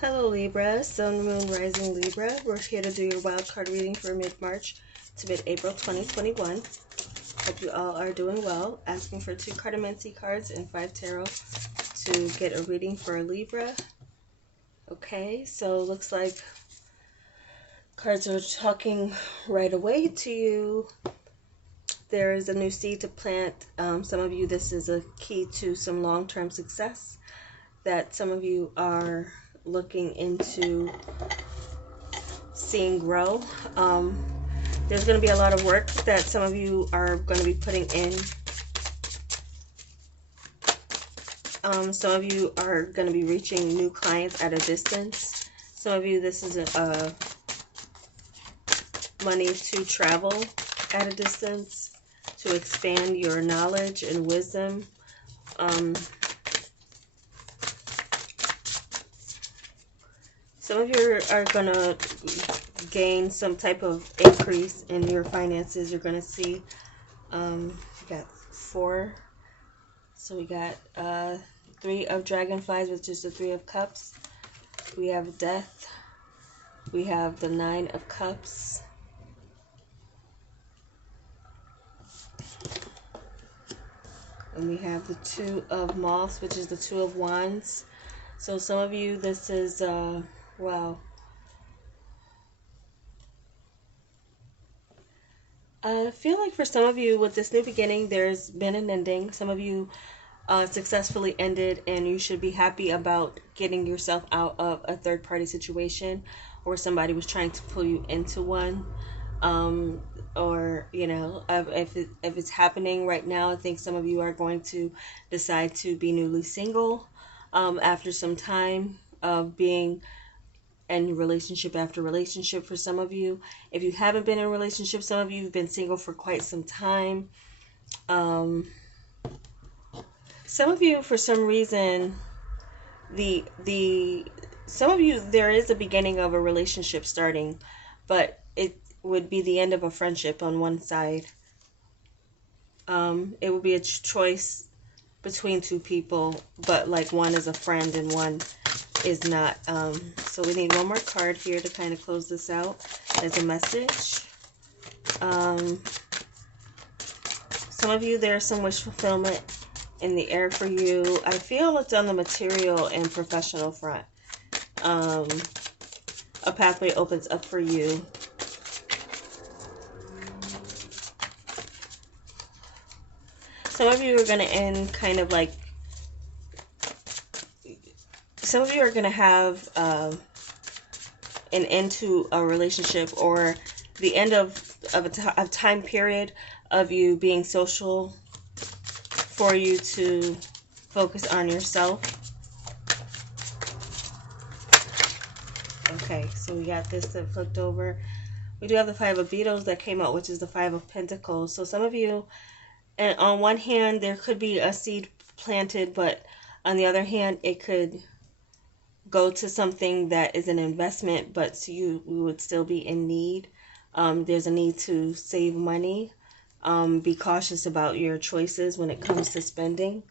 Hello Libra, Sun, Moon, Rising Libra. We're here to do your wild card reading for mid-March to mid-April 2021. Hope you all are doing well. Asking for 2 Cardamancy cards and 5 tarot to get a reading for a Libra. Okay, so looks like cards are talking right away to you. There is a new seed to plant. Some of you, this is a key to some long-term success that some of you are looking into seeing grow. There's going to be a lot of work that some of you are going to be putting in. Some of you are going to be reaching new clients at a distance. Some of you, this is money to travel at a distance, to expand your knowledge and wisdom. Some of you are going to gain some type of increase in your finances. You're going to see, we got 4. So we got 3 of dragonflies, which is the 3 of cups. We have death. We have the 9 of cups. And we have the 2 of moths, which is the 2 of wands. So some of you, this is, wow. I feel like for some of you, with this new beginning, there's been an ending. Some of you successfully ended, and you should be happy about getting yourself out of a third-party situation, or somebody was trying to pull you into one. Or, you know, if it's happening right now, I think some of you are going to decide to be newly single after some time of being in relationship after relationship. For some of you, if you haven't been in a relationship, some of you have been single for quite some time. Some of you, for some reason, some of you, there is a beginning of a relationship starting, but it would be the end of a friendship on one side. It would be a choice between 2 people, but like one is a friend and one is not. So we need one more card here to kind of close this out as a message. Some of you, there's some wish fulfillment in the air for you. I feel it's on the material and professional front. A pathway opens up for you. Some of you are going to end kind of like, some of you are going to have an end to a relationship, or the end of a time period of you being social, for you to focus on yourself. Okay, so we got this that flipped over. We do have the 5 of beetles that came out, which is the 5 of pentacles. So some of you, and on one hand, there could be a seed planted, but on the other hand, it could go to something that is an investment, but you would still be in need. There's a need to save money. Be cautious about your choices when it comes to spending.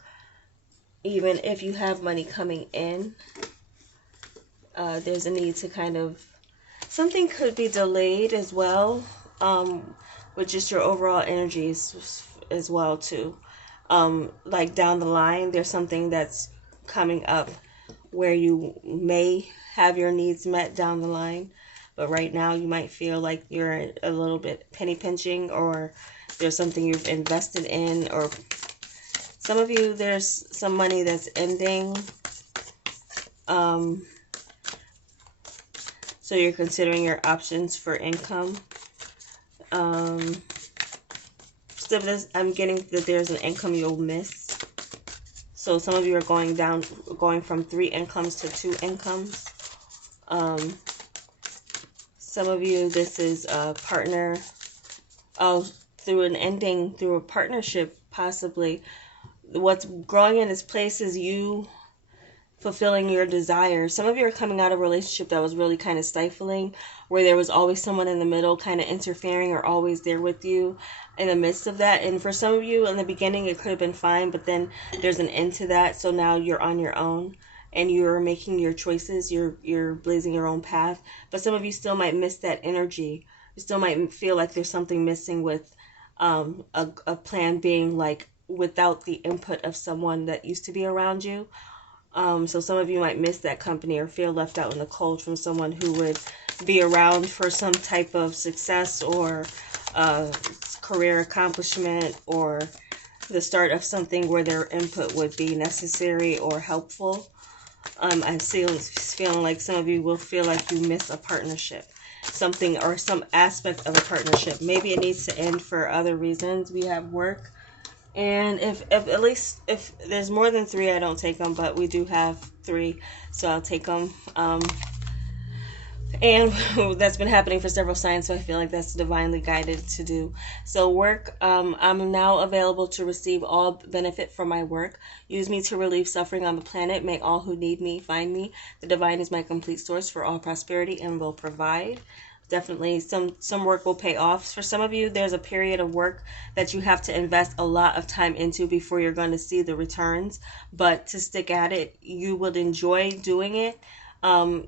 Even if you have money coming in, there's a need to kind of, something could be delayed as well, with just your overall energies as well too. Like down the line, there's something that's coming up where you may have your needs met down the line, but right now you might feel like you're a little bit penny pinching, or there's something you've invested in, or some of you, there's some money that's ending. So you're considering your options for income. So this, I'm getting that there's an income you'll miss. So some of you are going from 3 incomes to 2 incomes. Some of you, this is a partner. Through an ending, through a partnership, possibly. What's growing in this place is you fulfilling your desires. Some of you are coming out of a relationship that was really kind of stifling, where there was always someone in the middle kind of interfering, or always there with you in the midst of that. And for some of you, in the beginning, it could have been fine, but then there's an end to that. So now you're on your own, and you're making your choices, you're blazing your own path. But some of you still might miss that energy. You still might feel like there's something missing with a plan being like without the input of someone that used to be around you. So some of you might miss that company or feel left out in the cold from someone who would be around for some type of success or career accomplishment or the start of something where their input would be necessary or helpful. I'm feeling like some of you will feel like you miss a partnership, something or some aspect of a partnership. Maybe it needs to end for other reasons. We have work. And if at least if there's more than 3, I don't take them, but we do have 3, so I'll take them. And that's been happening for several signs, so I feel like that's divinely guided to do. So work, I'm now available to receive all benefit from my work. Use me to relieve suffering on the planet. May all who need me find me. The divine is my complete source for all prosperity and will provide. Definitely some work will pay off. For some of you, there's a period of work that you have to invest a lot of time into before you're going to see the returns. But to stick at it, you would enjoy doing it. And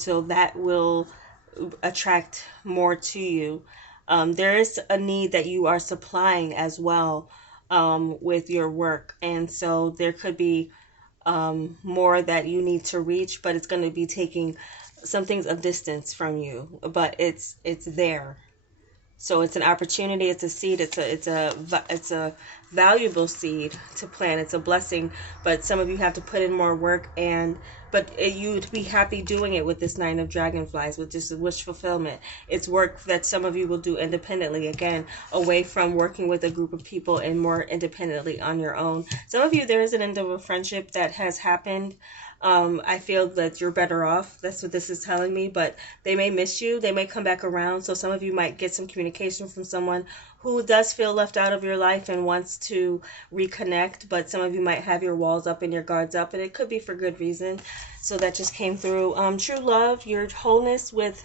so that will attract more to you. There is a need that you are supplying as well with your work, and so there could be more that you need to reach, but it's going to be taking something's a distance from you, but it's there. So it's an opportunity, it's a seed, it's a valuable seed to plant. It's a blessing, but some of you have to put in more work, but you'd be happy doing it with this 9 of dragonflies, with just wish fulfillment. It's work that some of you will do independently, again, away from working with a group of people and more independently on your own. Some of you, there is an end of a friendship that has happened. I feel that you're better off. That's what this is telling me, but they may miss you. They may come back around. So some of you might get some communication from someone who does feel left out of your life and wants to reconnect, but some of you might have your walls up and your guards up, and it could be for good reason. So that just came through. True love, your wholeness with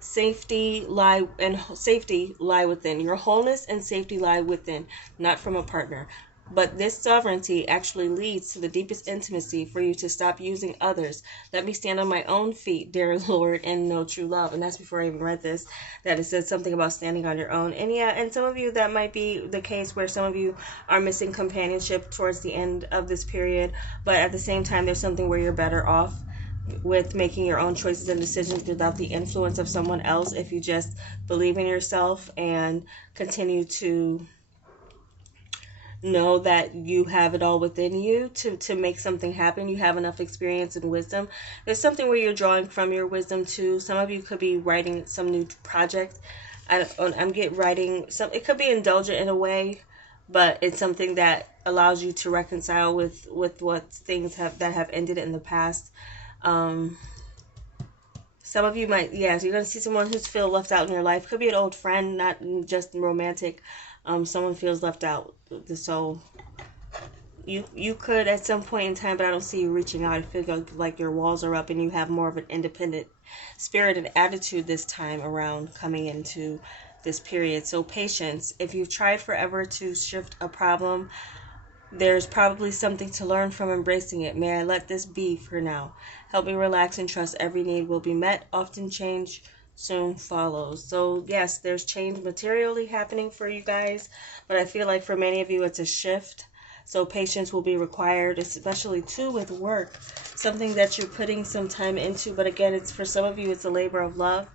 safety lie within. Your wholeness and safety lie within, not from a partner. But this sovereignty actually leads to the deepest intimacy for you to stop using others. Let me stand on my own feet, dear Lord, and know true love. And that's before I even read this, that it says something about standing on your own. And yeah, and some of you, that might be the case where some of you are missing companionship towards the end of this period. But at the same time, there's something where you're better off with making your own choices and decisions without the influence of someone else if you just believe in yourself and continue to know that you have it all within you to make something happen. You have enough experience and wisdom. There's something where you're drawing from your wisdom too. Some of you could be writing some new project. Writing some. It could be indulgent in a way, but it's something that allows you to reconcile with what things have ended in the past. Some of you might, you're going to see someone who's feel left out in your life. Could be an old friend, not just romantic. Someone feels left out. So you could at some point in time, but I don't see you reaching out. I feel like your walls are up and you have more of an independent spirit and attitude this time around coming into this period. So patience. If you've tried forever to shift a problem, there's probably something to learn from embracing it. May I let this be for now. Help me relax and trust every need will be met. Often change soon follows. So yes, there's change materially happening for you guys, but I feel like for many of you it's a shift. So patience will be required, especially too with work, something that you're putting some time into. But again, it's for some of you, it's a labor of love.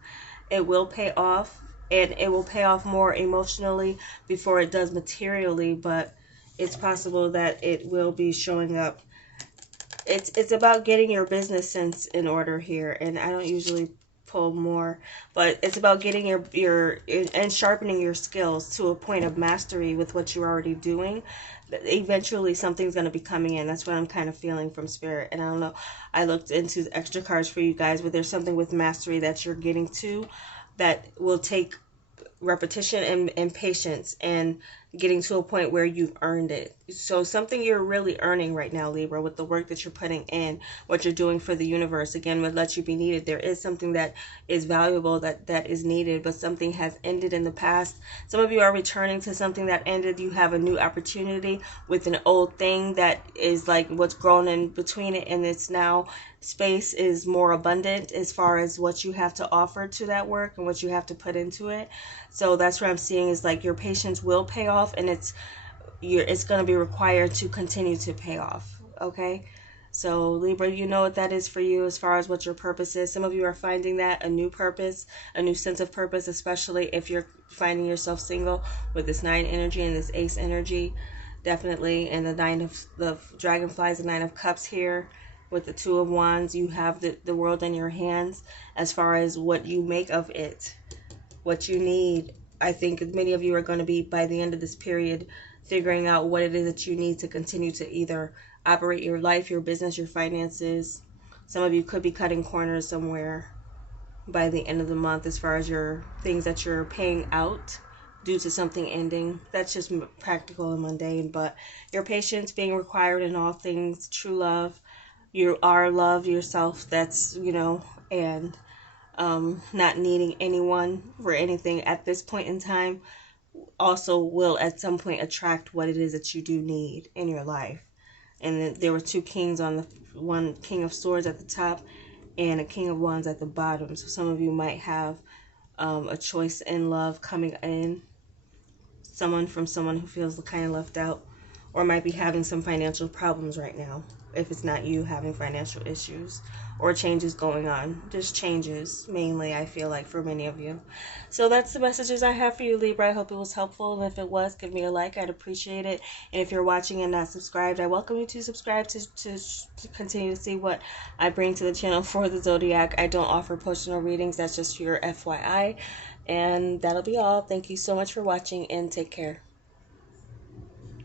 It will pay off, and it will pay off more emotionally before it does materially, but it's possible that it will be showing up. It's about getting your business sense in order here, and I don't usually pull more, but it's about getting your and sharpening your skills to a point of mastery with what you're already doing. Eventually something's going to be coming in. That's what I'm kind of feeling from spirit. And I don't know, I looked into the extra cards for you guys, but there's something with mastery that you're getting to that will take repetition and patience, and getting to a point where you've earned it. So something you're really earning right now, Libra, with the work that you're putting in, what you're doing for the universe, again, would let you be needed. There is something that is valuable, that is needed, but something has ended in the past. Some of you are returning to something that ended. You have a new opportunity with an old thing that is like what's grown in between it, and it's now space is more abundant as far as what you have to offer to that work and what you have to put into it. So that's what I'm seeing, is like your patience will pay off, and it's going to be required to continue to pay off. Okay, so Libra, you know what that is for you as far as what your purpose is. Some of you are finding that a new purpose, a new sense of purpose, especially if you're finding yourself single with this 9 energy and this ace energy, definitely. And the 9 of the dragonflies, the 9 of cups here with the 2 of wands. You have the world in your hands as far as what you make of it, what you need. I think many of you are going to be, by the end of this period, figuring out what it is that you need to continue to either operate your life, your business, your finances. Some of you could be cutting corners somewhere by the end of the month as far as your things that you're paying out due to something ending. That's just practical and mundane, but your patience being required in all things, true love. You are love yourself, that's, and not needing anyone for anything at this point in time also will at some point attract what it is that you do need in your life. And there were 2 kings on the one king of swords at the top and a king of wands at the bottom. So some of you might have a choice in love coming in, someone who feels kind of left out, or might be having some financial problems right now. If it's not you having financial issues or changes going on, just changes mainly, I feel like, for many of you. So that's the messages I have for you, Libra. I hope it was helpful, and if it was, give me a like. I'd appreciate it. And if you're watching and not subscribed, I welcome you to subscribe to continue to see what I bring to the channel for the zodiac. I don't offer personal readings. That's just your FYI. And that'll be all. Thank you so much for watching, and take care.